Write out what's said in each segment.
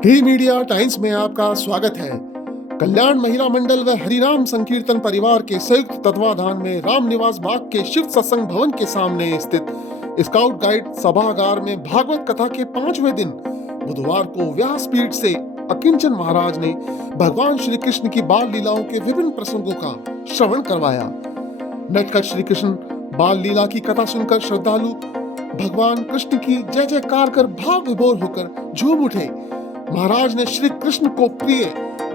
की media times में आपका स्वागत है। कल्याण महिला मंडल व हरिनाम संकीर्तन परिवार के संयुक्त तत्वाधान में रामनिवास बाग के शिव सत्संग भवन के सामने स्थित स्काउट गाइड सभागार में भागवत कथा के 5वें दिन बुधवार को व्यासपीठ से अकिंचन महाराज ने भगवान श्री कृष्ण की बाल लीलाओं के विभिन्न प्रसंगों का श्रवण करवाया। नटखट श्री कृष्ण बाल लीला की कथा सुनकर श्रद्धालु भगवान कृष्ण की जय जयकार कर भाव विभोर होकर झूम उठे। महाराज ने श्री कृष्ण को प्रिय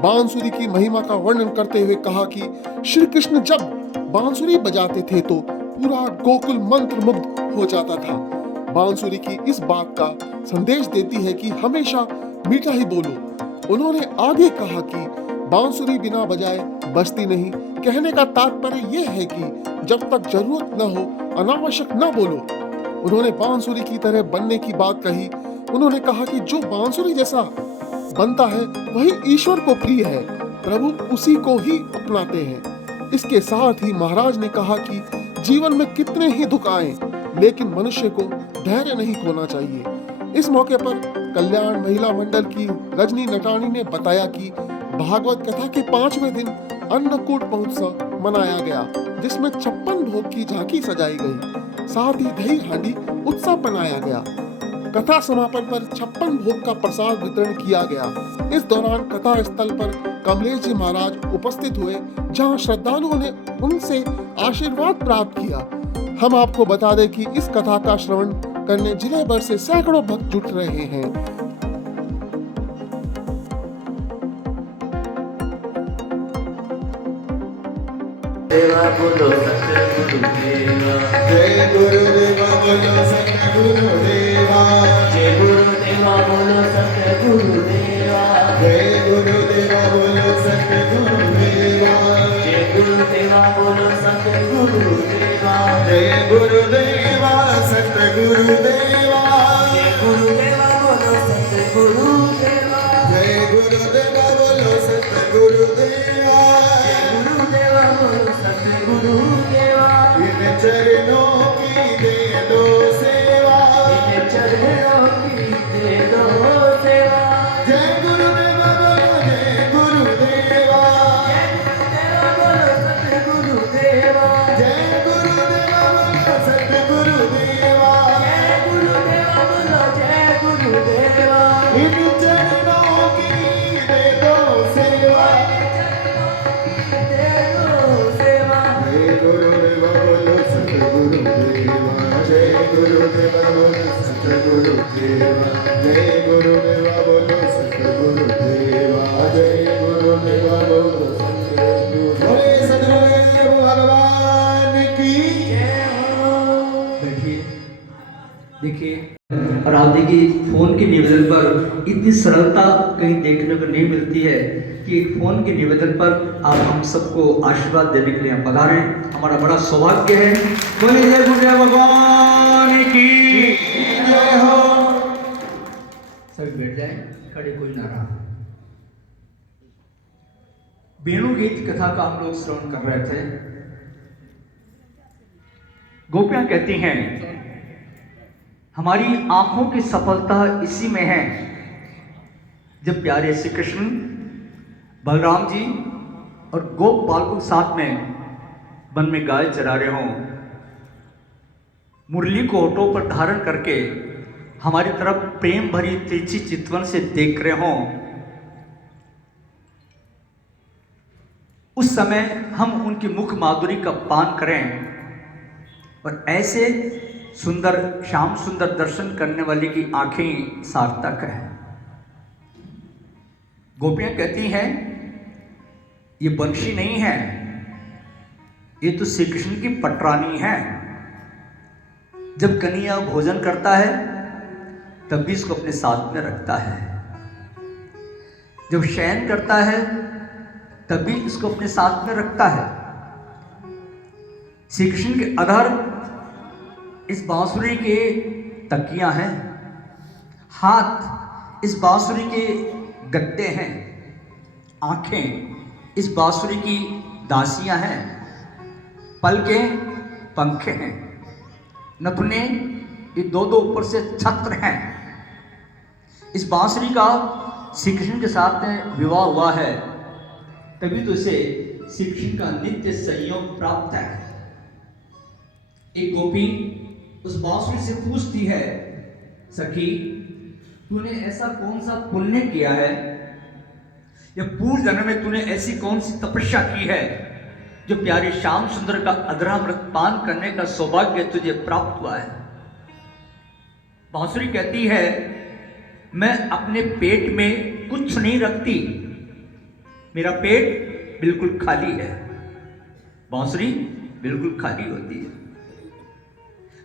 बांसुरी की महिमा का वर्णन करते हुए कहा कि श्री कृष्ण जब बांसुरी बजाते थे तो पूरा गोकुल मंत्र मुग्ध हो जाता था। बांसुरी की इस बात का संदेश देती है कि हमेशा मीठा ही बोलो। उन्होंने आगे कहा कि बांसुरी बिना बजाए बजती नहीं। कहने का तात्पर्य यह है कि जब तक जरूरत न हो अनावश्यक न बोलो। उन्होंने बांसुरी की तरह बनने की बात कही। उन्होंने कहा कि जो बांसुरी जैसा बनता है वही ईश्वर को प्रिय है, प्रभु उसी को ही अपनाते हैं। इसके साथ ही महाराज ने कहा कि जीवन में कितने ही दुख आए लेकिन मनुष्य को धैर्य नहीं खोना चाहिए। इस मौके पर कल्याण महिला मंडल की रजनी नटानी ने बताया कि भागवत कथा के 5वें दिन अन्नकूट महोत्सव मनाया गया, जिसमें 56 भोग की झांकी सजाई गई। साथ ही दही हांडी उत्सव मनाया गया। कथा समापन पर 56 भोग का प्रसाद वितरण किया गया। इस दौरान कथा स्थल पर कमलेश जी महाराज उपस्थित हुए, जहां श्रद्धालुओं ने उनसे आशीर्वाद प्राप्त किया। हम आपको बता दें कि इस कथा का श्रवण करने जिले भर से सैकड़ों भक्त जुट रहे हैं। देवा बोलो सतगुरुदेवा, जय गुरुदेवा बोलो सतगुरुदेवा, जय गुरुदेवा बोलो सतगुरुदेवा, जय गुरुदेवा बोलो सतगुरुदेवा, जय गुरुदेवा बोलो सतगुरुदेवा, जय गुरुदेवा सतगुरुदेवा, जय गुरुदेवा बोलो सतगुरुदेवा, जय गुरुदेवा बोलो सतगुरुदेवा, जय गुरुदेवा बोलो सतगुरुदेवा, इन चरणों की दे दो सेवा, इन चरणों की दे दो सेवा। जय गुरुदेवा बोलो जय गुरुदेवा, जय गुरुदेवा बोलो सतगुरुदेवा, जय गुरुदेवा बोलो सतगुरुदेवा, जय गुरुदेवा बोलो जय गुरुदेवा। इन चरणों की दे दो सेवा। जय गुरुदेवा बोलो सतगुरुदेवा, जय गुरुदेवा बोलो सतगुरुदेवा, जय गुरुदेवा बोलो सतगुरुदेवा, जय गुरुदेवा बोलो सतगुरुदेवा। बोले सतगुरुदेव भगवान की बैठिए। देखिए, और आप देखिए फोन के निवेदन पर इतनी सरलता कहीं देखने को नहीं मिलती है कि एक फोन के निवेदन पर आप हम सबको आशीर्वाद देने के लिए पधारे। हमारा बड़ा सौभाग्य है। बोले जय गुरुदेव भगवान की जय हो। सभी बैठ जाए, खड़े कोई ना रहा। वेणु गीत कथा का हम लोग श्रवण कर रहे थे। गोपियां कहती हैं हमारी आंखों की सफलता इसी में है जब प्यारे श्री कृष्ण बलराम जी और गोप बालकों के साथ में वन में गाय चरा रहे हों, मुरली को होठों पर धारण करके हमारी तरफ प्रेम भरी तिरछी चितवन से देख रहे हों। उस समय हम उनकी मुख माधुरी का पान करें और ऐसे सुंदर श्याम सुंदर दर्शन करने वाले की आंखें सार्थक है। गोपियां कहती हैं ये बंशी नहीं है, ये तो श्री कृष्ण की पटरानी है। जब कन्हैया भोजन करता है तब भी इसको अपने साथ में रखता है, जब शयन करता है तब भी इसको अपने साथ में रखता है। श्री कृष्ण के अधर इस बांसुरी के तकियां हैं, हाथ इस बांसुरी के गद्दे हैं, आंखें इस बांसुरी की दासियां हैं, पलकें पंखे हैं, नथुने ये दो दो ऊपर से छत्र हैं। इस बांसुरी का श्री कृष्ण के साथ में विवाह हुआ है, तभी तो इसे श्री कृष्ण का नित्य संयोग प्राप्त है। एक गोपी उस बांसुरी से पूछती है, सखी तूने ऐसा कौन सा पुण्य किया है, या पूर्व जन्म में तूने ऐसी कौन सी तपस्या की है जो प्यारे श्याम सुंदर का अधरामृत पान करने का सौभाग्य तुझे प्राप्त हुआ है। बांसुरी कहती है, मैं अपने पेट में कुछ नहीं रखती, मेरा पेट बिल्कुल खाली है। बांसुरी बिल्कुल खाली होती है।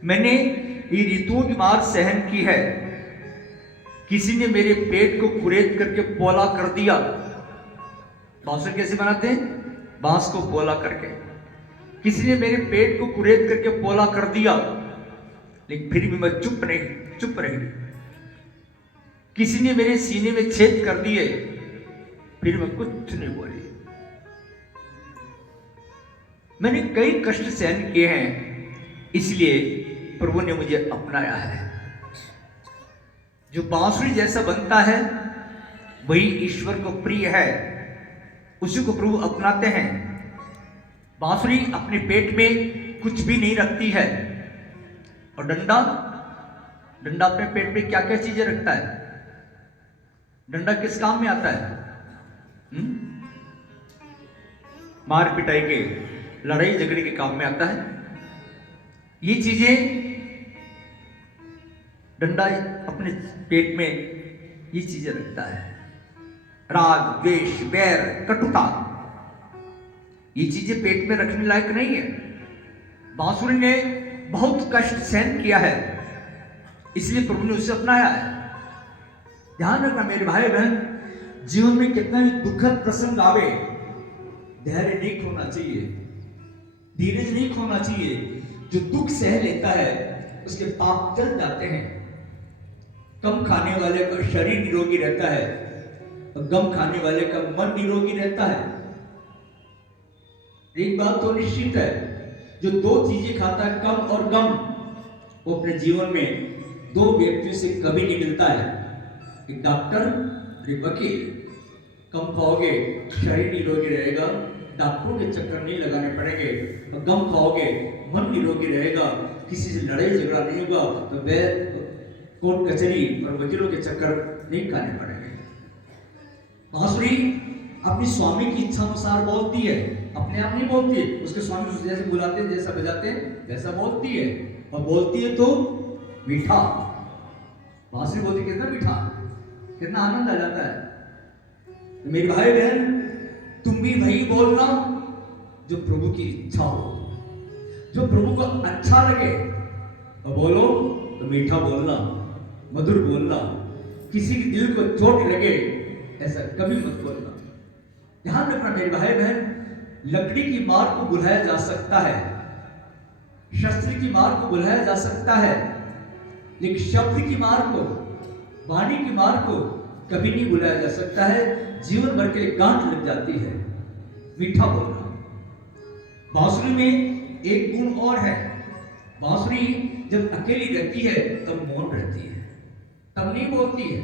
मैंने ये ऋतुओं की मार सहन की है, किसी ने मेरे पेट को कुरेद करके पोला कर दिया। बांसुरी कैसे बनाते हैं? बांस को पोला करके। किसी ने मेरे पेट को कुरेद करके पोला कर दिया, लेकिन फिर भी मैं चुप रही। किसी ने मेरे सीने में छेद कर दिए, फिर मैं कुछ नहीं बोली। मैंने कई कष्ट सहन किए हैं, इसलिए प्रभु ने मुझे अपनाया है। जो बांसुरी जैसा बनता है वही ईश्वर को प्रिय है, उसी को प्रभु अपनाते हैं। बांसुरी अपने पेट में कुछ भी नहीं रखती है, और डंडा अपने पेट में क्या क्या चीजें रखता है? डंडा किस काम में आता है? मार पिटाई के, लड़ाई झगड़े के काम में आता है। ये चीजें डंडा अपने पेट में ये चीजें रखता है। राग, द्वेष, बैर, कटुता, ये चीजें पेट में रखने लायक नहीं है। बांसुरी ने बहुत कष्ट सहन किया है, इसलिए प्रभु ने उसे अपनाया है। ध्यान रखना मेरे भाई बहन, जीवन में कितना भी दुखद प्रसंग आवे, धैर्य नहीं खोना चाहिए, धीरज नहीं खोना चाहिए। जो दुख सह लेता है उसके पाप जल जाते हैं। कम खाने वाले का शरीर निरोगी रहता है, और गम खाने वाले का मन निरोगी रहता है। एक बात तो निश्चित है, जो दो चीजें खाता है, कम और गम, वो अपने जीवन में दो व्यक्तियों से कभी नहीं मिलता है। एक डॉक्टर, एक वकील। कम खाओगे शरीर निरोगी रहेगा, डॉक्टरों के चक्कर नहीं लगाने पड़ेंगे। और गम खाओगे मन निरोगी रहेगा, किसी से लड़ाई झगड़ा नहीं होगा, तो वैद, कोर्ट कचहरी और वकीलों के चक्कर नहीं खाने पड़ेंगे। बांसुरी अपनी स्वामी की इच्छा अनुसार बोलती है, अपने आप नहीं बोलती है। उसके स्वामी उसे जैसे बुलाते हैं, जैसा बजाते हैं वैसा बोलती है, और बोलती है तो मीठा। बांसुरी बोलती कितना मीठा, कितना आनंद आ जाता है। तो मेरे भाई बहन, तुम भी वही बोलना जो प्रभु की इच्छा हो, जो प्रभु को अच्छा लगे। और बोलो तो मीठा बोलना, मधुर बोलना। किसी के दिल को चोट लगे ऐसा कभी मत बोलना। ध्यान रखना मेरे भाई बहन, लकड़ी की मार को बुलाया जा सकता है, शस्त्र की मार को बुलाया जा सकता है, लेकिन शब्द की मार को, वाणी की मार को कभी नहीं बुलाया जा सकता है। जीवन भर के लिए गांठ लग जाती है। मीठा बोलना। बांसुरी में एक गुण और है, बांसुरी जब अकेली रहती है तब मौन रहती है, तब नहीं बोलती है।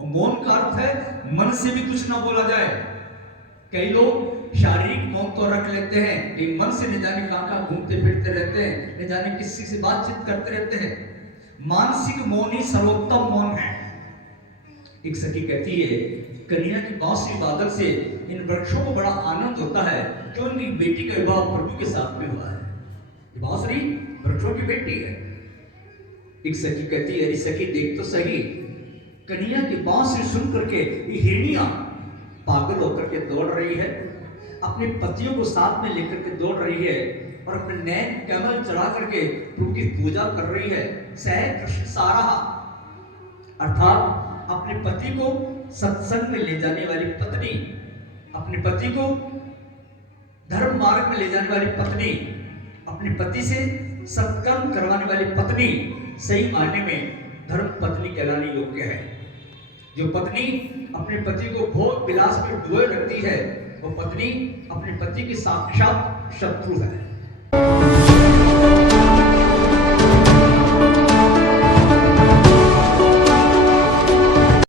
और मौन का अर्थ है मन से भी कुछ ना बोला जाए। कई लोग शारीरिक मौन तो रख लेते हैं, लेकिन मन से न जाने कहां घूमते फिरते रहते हैं, न जाने किसी से बातचीत करते रहते हैं। मानसिक मौन ही सर्वोत्तम मौन है। एक सखी कहती है, कन्या की बांसुरी वादन से इन वृक्षों को बड़ा आनंद होता है कि उनकी बेटी का विवाह प्रभु के साथ में हुआ है। बांसुरी वृक्षों की बेटी है। एक सखी कहती है, अरे सखी देख तो सही, कन्या की बांसुरी सुन करके ये हिरनियां पागल होकर के दौड़ रही है, अपने पतियों को साथ में लेकर के दौड़ रही है, और अपने नैन कमल चढ़ा करके प्रभु की पूजा कर रही है। सह कृष्ण सारा, अर्थात अपने पति को सत्संग में ले जाने वाली पत्नी, अपने पति को धर्म मार्ग में ले जाने वाली पत्नी, अपने पति से सत्कर्म करवाने वाली पत्नी सही मायने में धर्म पत्नी कहलाने योग्य है। जो पत्नी अपने पति को भोग विलास में डुबोए रखती है, वो पत्नी अपने पति की साक्षात शत्रु है।